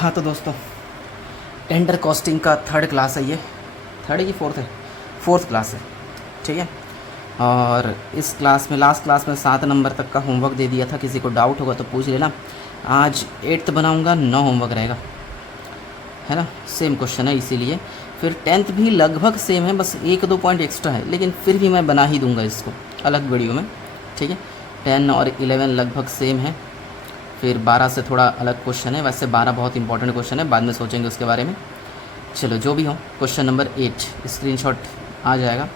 हाँ तो दोस्तों, टेंडर कॉस्टिंग का थर्ड क्लास है ये। थर्ड है कि फोर्थ है? फोर्थ क्लास है, ठीक है। और इस क्लास में, लास्ट क्लास में 7 नंबर तक का होमवर्क दे दिया था। किसी को डाउट होगा तो पूछ लेना। आज 8th बनाऊंगा, 9 होमवर्क रहेगा, है ना। सेम क्वेश्चन है इसीलिए। फिर 10th भी लगभग सेम है, बस 1-2 पॉइंट एक्स्ट्रा है, लेकिन फिर भी मैं बना ही दूंगा इसको अलग वीडियो में, ठीक है। 10 और 11 लगभग सेम है। फिर 12 से थोड़ा अलग क्वेश्चन है। वैसे 12 बहुत इंपॉर्टेंट क्वेश्चन है, बाद में सोचेंगे उसके बारे में। चलो जो भी हो, क्वेश्चन नंबर 8 स्क्रीनशॉट आ जाएगा।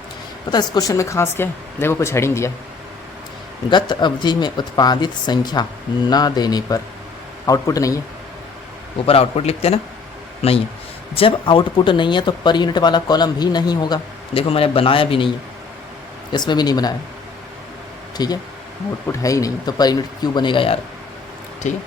पता है इस क्वेश्चन में खास क्या है? देखो कुछ हेडिंग दिया, गत अवधि में उत्पादित संख्या न देने पर। आउटपुट नहीं है, ऊपर आउटपुट लिखते हैं ना, नहीं है। जब आउटपुट नहीं है तो पर यूनिट वाला कॉलम भी नहीं होगा। देखो मैंने बनाया भी नहीं है, इसमें भी नहीं बनाया, ठीक है। आउटपुट है ही नहीं तो पर यूनिट क्यों बनेगा यार, ठीक है।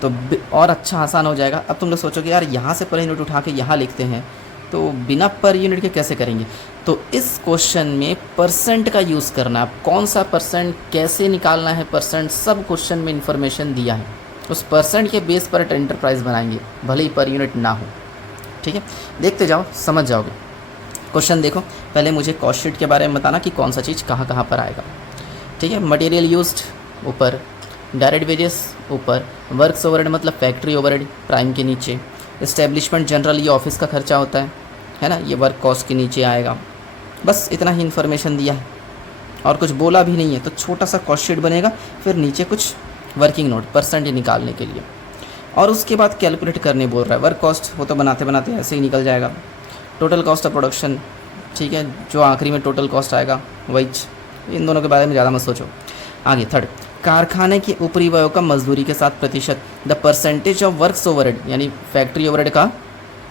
तो और अच्छा आसान हो जाएगा। अब तुम लोग सोचोगे यार यहाँ से पर यूनिट उठा के यहाँ लिखते हैं, तो बिना पर यूनिट के कैसे करेंगे? तो इस क्वेश्चन में परसेंट का यूज़ करना है। कौन सा परसेंट, कैसे निकालना है परसेंट, सब क्वेश्चन में इन्फॉर्मेशन दिया है। उस परसेंट के बेस पर टेंडर प्राइस बनाएंगे, भले ही पर यूनिट ना हो, ठीक है। देखते जाओ, समझ जाओगे। क्वेश्चन देखो, पहले मुझे कॉस्ट शीट के बारे में बताना कि कौन सा चीज़ कहाँ कहाँ पर आएगा, ठीक है। मटेरियल यूज्ड ऊपर, डायरेक्ट वेजेस ऊपर, वर्क्स ओवरहेड मतलब फैक्ट्री ओवरहेड प्राइम के नीचे, इस्टेब्लिशमेंट जनरल ये ऑफिस का खर्चा होता है ना, ये वर्क कॉस्ट के नीचे आएगा। बस इतना ही इन्फॉर्मेशन दिया है और कुछ बोला भी नहीं है। तो छोटा सा कॉस्ट शीट बनेगा, फिर नीचे कुछ वर्किंग नोट परसेंट निकालने के लिए, और उसके बाद कैलकुलेट करने बोल रहा है। वर्क कॉस्ट वो तो बनाते बनाते ऐसे ही निकल जाएगा। टोटल कॉस्ट ऑफ प्रोडक्शन, ठीक है, जो आखिरी में टोटल कॉस्ट आएगा वही। इन दोनों के बारे में ज़्यादा मत सोचो। आगे थर्ड, कारखाने के ऊपरी व्यय का मजदूरी के साथ प्रतिशत, the percentage of works overhead, यानी फैक्ट्री ओवरहेड का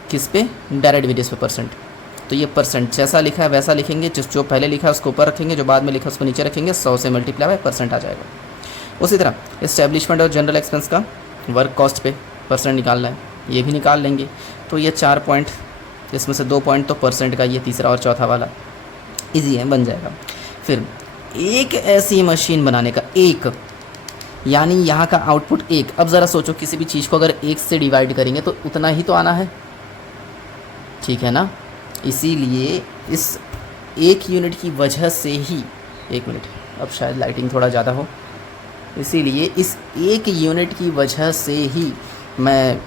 किस पे, डायरेक्ट वेजेस पे परसेंट। तो ये परसेंट जैसा लिखा है वैसा लिखेंगे, जो पहले लिखा है उसको ऊपर रखेंगे, जो बाद में लिखा है उसको नीचे रखेंगे, 100 से मल्टीप्लाई बाय परसेंट आ जाएगा। उसी तरह इस्टेब्लिशमेंट और जनरल एक्सपेंस का वर्क कॉस्ट पे परसेंट निकालना है, ये भी निकाल लेंगे। तो ये 4 पॉइंट, इसमें से 2 पॉइंट तो परसेंट का, ये तीसरा और चौथा वाला ईजी है, बन जाएगा। फिर एक ऐसी मशीन बनाने का, एक यानी यहाँ का आउटपुट 1। अब ज़रा सोचो, किसी भी चीज़ को अगर 1 से डिवाइड करेंगे तो उतना ही तो आना है, ठीक है ना। इसीलिए इस 1 यूनिट की वजह से ही, 1 मिनट, अब शायद लाइटिंग थोड़ा ज़्यादा हो, इसीलिए इस 1 यूनिट की वजह से ही मैं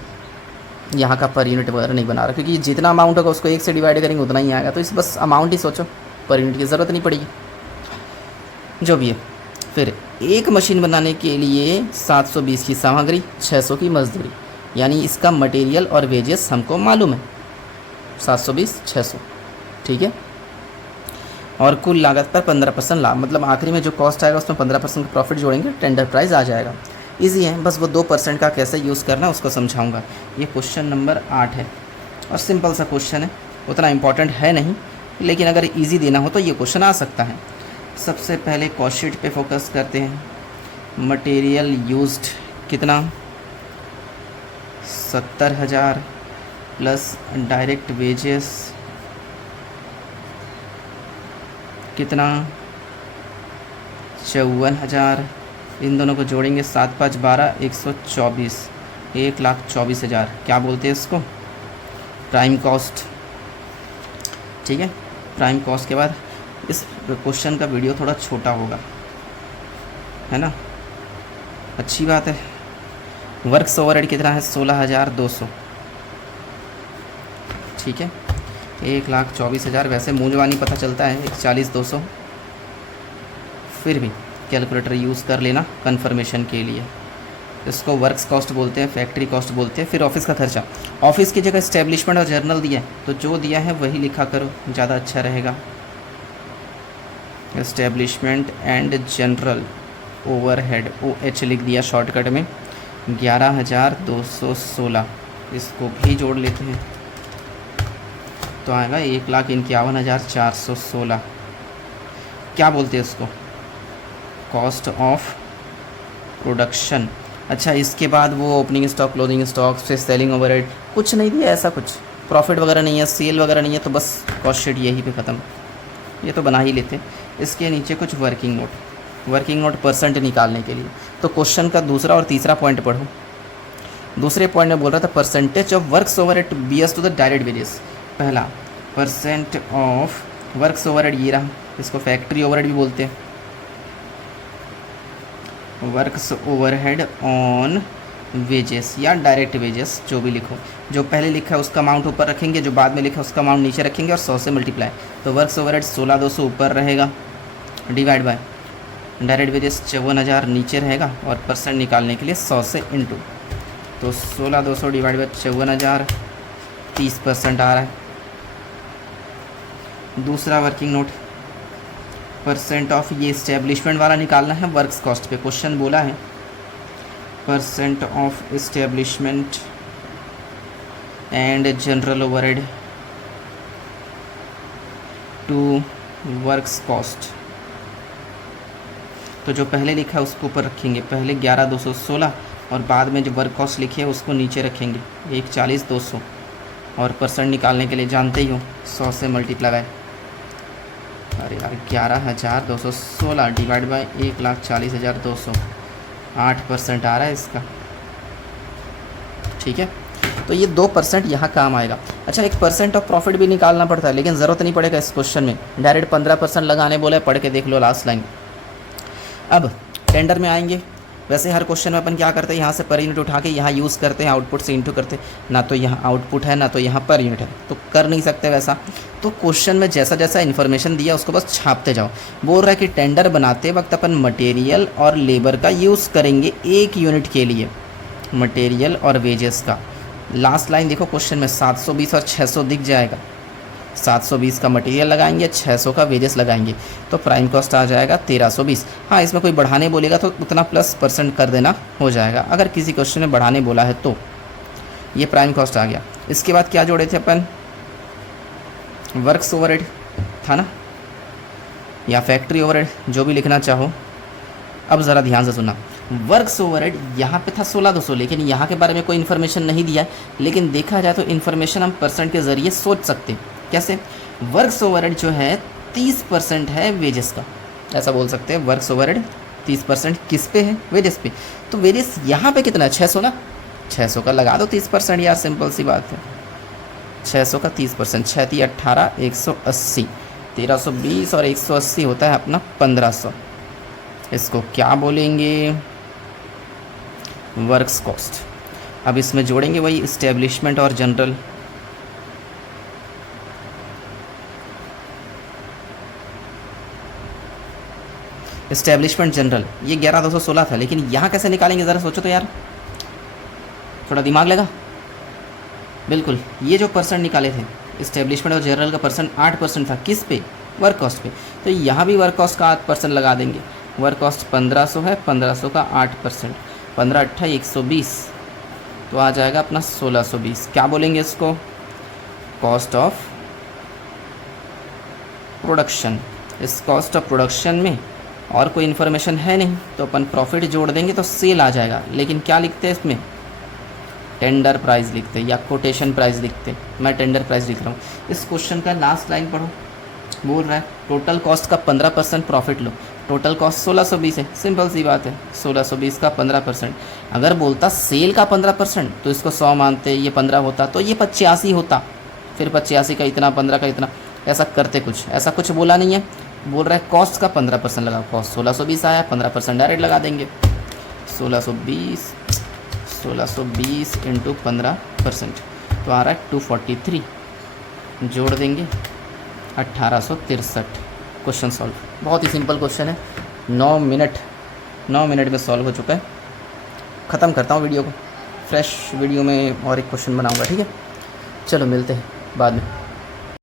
यहाँ का पर यूनिट वगैरह नहीं बना रहा, क्योंकि जितना अमाउंट होगा उसको 1 से डिवाइड करेंगे उतना ही आएगा। तो इस बस अमाउंट ही सोचो, पर यूनिट की ज़रूरत नहीं पड़ेगी, जो भी है। फिर एक मशीन बनाने के लिए 720 की सामग्री, 600 की मजदूरी, यानी इसका मटेरियल और वेजेस हमको मालूम है, 720 600, ठीक है। और कुल लागत पर 15% लाभ, मतलब आखिरी में जो कॉस्ट आएगा उसमें 15% का प्रॉफिट जोड़ेंगे, टेंडर प्राइस आ जाएगा। इजी है, बस वो 2% का कैसे यूज़ करना है उसको समझाऊंगा। ये क्वेश्चन नंबर 8 है और सिंपल सा क्वेश्चन है, उतना इम्पॉर्टेंट है नहीं, लेकिन अगर ईजी देना हो तो ये क्वेश्चन आ सकता है। सबसे पहले कॉस्ट शीट पे फोकस करते हैं। मटेरियल यूज्ड कितना, 70,000 प्लस डायरेक्ट वेजेस कितना, 54,000। इन दोनों को जोड़ेंगे 7 5 12 124, 1,24,000। क्या बोलते हैं इसको, प्राइम कॉस्ट, ठीक है। प्राइम कॉस्ट के बाद इस क्वेश्चन का वीडियो थोड़ा छोटा होगा, है ना, अच्छी बात है। वर्क्स ओवरहेड कितना है, 16,200, ठीक है। 1,24,000, वैसे मुँह जबानी पता चलता है 41,200, फिर भी कैलकुलेटर यूज़ कर लेना कंफर्मेशन के लिए। इसको वर्क्स कॉस्ट बोलते हैं, फैक्ट्री कॉस्ट बोलते हैं। फिर ऑफिस का खर्चा, ऑफिस की जगह इस्टेब्लिशमेंट और जर्नल दिया है तो जो दिया है वही लिखा करो, ज़्यादा अच्छा रहेगा। Establishment and general overhead, OH लिख दिया शॉर्टकट में, 11,216, इसको भी जोड़ लेते हैं तो आएगा 1,51,416। क्या बोलते हैं इसको, कॉस्ट ऑफ प्रोडक्शन। अच्छा, इसके बाद वो ओपनिंग स्टॉक, क्लोजिंग स्टॉक, फिर सेलिंग ओवरहेड, कुछ नहीं दिया ऐसा, कुछ प्रॉफिट वगैरह नहीं है, सेल वगैरह नहीं है, तो बस कॉस्ट शीट यहीं पे ख़त्म। ये तो बना ही लेते। इसके नीचे कुछ working note, working note percent निकालने के लिए। तो क्वेश्चन का दूसरा और तीसरा पॉइंट पढ़ो। दूसरे पॉइंट में बोल रहा था percentage of works overhead bears to the direct wages. पहला परसेंट ऑफ वर्क्स ओवरहेड ये रहा, इसको फैक्ट्री ओवरहेड भी बोलते हैं, वर्क्स ओवरहेड ऑन वेजेस या डायरेक्ट वेजेस जो भी लिखो। जो पहले लिखा है उसका अमाउंट ऊपर रखेंगे, जो बाद में लिखा है उसका अमाउंट नीचे रखेंगे और 100 से मल्टीप्लाई। तो वर्क्स ओवरहेड 16,200 ऊपर रहेगा डिवाइड बाय डायरेक्ट वेजेस 54,000 नीचे रहेगा और परसेंट निकालने के लिए 100 से इंटू। तो 16,200 डिवाइड बाई 54,000 30% आ रहा है। दूसरा वर्किंग नोट परसेंट ऑफ, ये इस्टेब्लिशमेंट वाला निकालना है वर्क्स कॉस्ट पे। क्वेश्चन बोला है percent of establishment and general overhead to works cost. तो जो पहले लिखा है उसको ऊपर रखेंगे, पहले 11,216 और बाद में जो वर्क कॉस्ट लिखी है उसको नीचे रखेंगे 140,200 और परसेंट निकालने के लिए जानते ही हो 100 से मल्टीप्लाई। अरे यार 11,216 डिवाइड बाई 1,40,200 8% आ रहा है इसका। ठीक है, तो ये 2% यहाँ काम आएगा। अच्छा, 1% ऑफ प्रॉफिट भी निकालना पड़ता है लेकिन ज़रूरत नहीं पड़ेगा इस क्वेश्चन में, डायरेक्ट 15% लगाने बोला है, पढ़ के देख लो लास्ट लाइन। अब टेंडर में आएंगे, वैसे हर क्वेश्चन में अपन क्या करते हैं, यहाँ से पर यूनिट उठा के यहाँ यूज़ करते हैं, आउटपुट से इनटू करते हैं, ना तो यहाँ आउटपुट है ना तो यहाँ पर यूनिट है, तो कर नहीं सकते वैसा। तो क्वेश्चन में जैसा जैसा इन्फॉर्मेशन दिया उसको बस छापते जाओ। बोल रहा है कि टेंडर बनाते वक्त अपन मटेरियल और लेबर का यूज़ करेंगे 1 यूनिट के लिए, मटेरियल और वेजेस का। लास्ट लाइन देखो क्वेश्चन में 720 और 600 दिख जाएगा, 720 का मटेरियल लगाएंगे, 600 का वेजेस लगाएंगे, तो प्राइम कॉस्ट आ जाएगा 1320। हाँ, इसमें कोई बढ़ाने बोलेगा तो उतना +% कर देना हो जाएगा, अगर किसी क्वेश्चन में बढ़ाने बोला है तो। ये प्राइम कॉस्ट आ गया। इसके बाद क्या जोड़े थे अपन, वर्क्स ओवरहेड था ना, या फैक्ट्री ओवरहेड, जो भी लिखना चाहो। अब ज़रा ध्यान से सुनना, वर्क्स ओवरहेड यहाँ पे था 16,200, लेकिन यहाँ के बारे में कोई इन्फॉर्मेशन नहीं दिया है, लेकिन देखा जाए तो इन्फॉर्मेशन हम परसेंट के ज़रिए सोच सकते हैं। कैसे, वर्क्स ओवरहेड जो है 30% है वेजेस का, ऐसा बोल सकते हैं। वर्क्स ओवरहेड 30% किस पे है, वेजेस पे। तो वेजेस यहाँ पे कितना है, 600 ना, 600 का लगा दो 30% यार, सिंपल सी बात है। 600 का 30%, 6 × 18 180, 1320 और 180 होता है अपना 1500। इसको क्या बोलेंगे, वर्क्स कॉस्ट। अब इसमें जोड़ेंगे वही इस्टेब्लिशमेंट और जनरल। इस्टेब्लिशमेंट जनरल ये 11,216 था, लेकिन यहाँ कैसे निकालेंगे ज़रा सोचो तो यार, थोड़ा दिमाग लगा। बिल्कुल, ये जो परसेंट निकाले थे इस्टेब्लिशमेंट और जनरल का परसेंट 8% था, किस पे, वर्क कॉस्ट पे। तो यहाँ भी वर्क कॉस्ट का 8% लगा देंगे। वर्क कॉस्ट 1500 है, 1500 का 8%, 15 × 8 = 120, तो आ जाएगा अपना 1620। क्या बोलेंगे इसको, कॉस्ट ऑफ प्रोडक्शन। इस कॉस्ट ऑफ प्रोडक्शन में और कोई इन्फॉर्मेशन है नहीं, तो अपन प्रॉफिट जोड़ देंगे तो सेल आ जाएगा। लेकिन क्या लिखते हैं इसमें, टेंडर प्राइस लिखते हैं या कोटेशन प्राइस लिखते हैं। मैं टेंडर प्राइस लिख रहा हूँ। इस क्वेश्चन का लास्ट लाइन पढ़ो, बोल रहा है टोटल कॉस्ट का 15% प्रॉफिट लो। टोटल कॉस्ट 1620 है, सिंपल सी बात है, 1620 का 15%। अगर बोलता सेल का 15% तो इसको 100 मानते, ये 15 होता तो ये 85 होता, फिर 85 का इतना, 15 का इतना, ऐसा करते। कुछ ऐसा कुछ बोला नहीं है, बोल रहा है कॉस्ट का 15% लगाओ। कॉस्ट 1620 आया, 15% डायरेक्ट लगा देंगे। 1620 × 15% तो आ रहा है 243, जोड़ देंगे 1863। Question solve. बहुत ही सिंपल क्वेश्चन है, 9 मिनट में सॉल्व हो चुका है। ख़त्म करता हूँ वीडियो को, फ्रेश वीडियो में और एक क्वेश्चन बनाऊँगा, ठीक है। चलो मिलते हैं बाद में।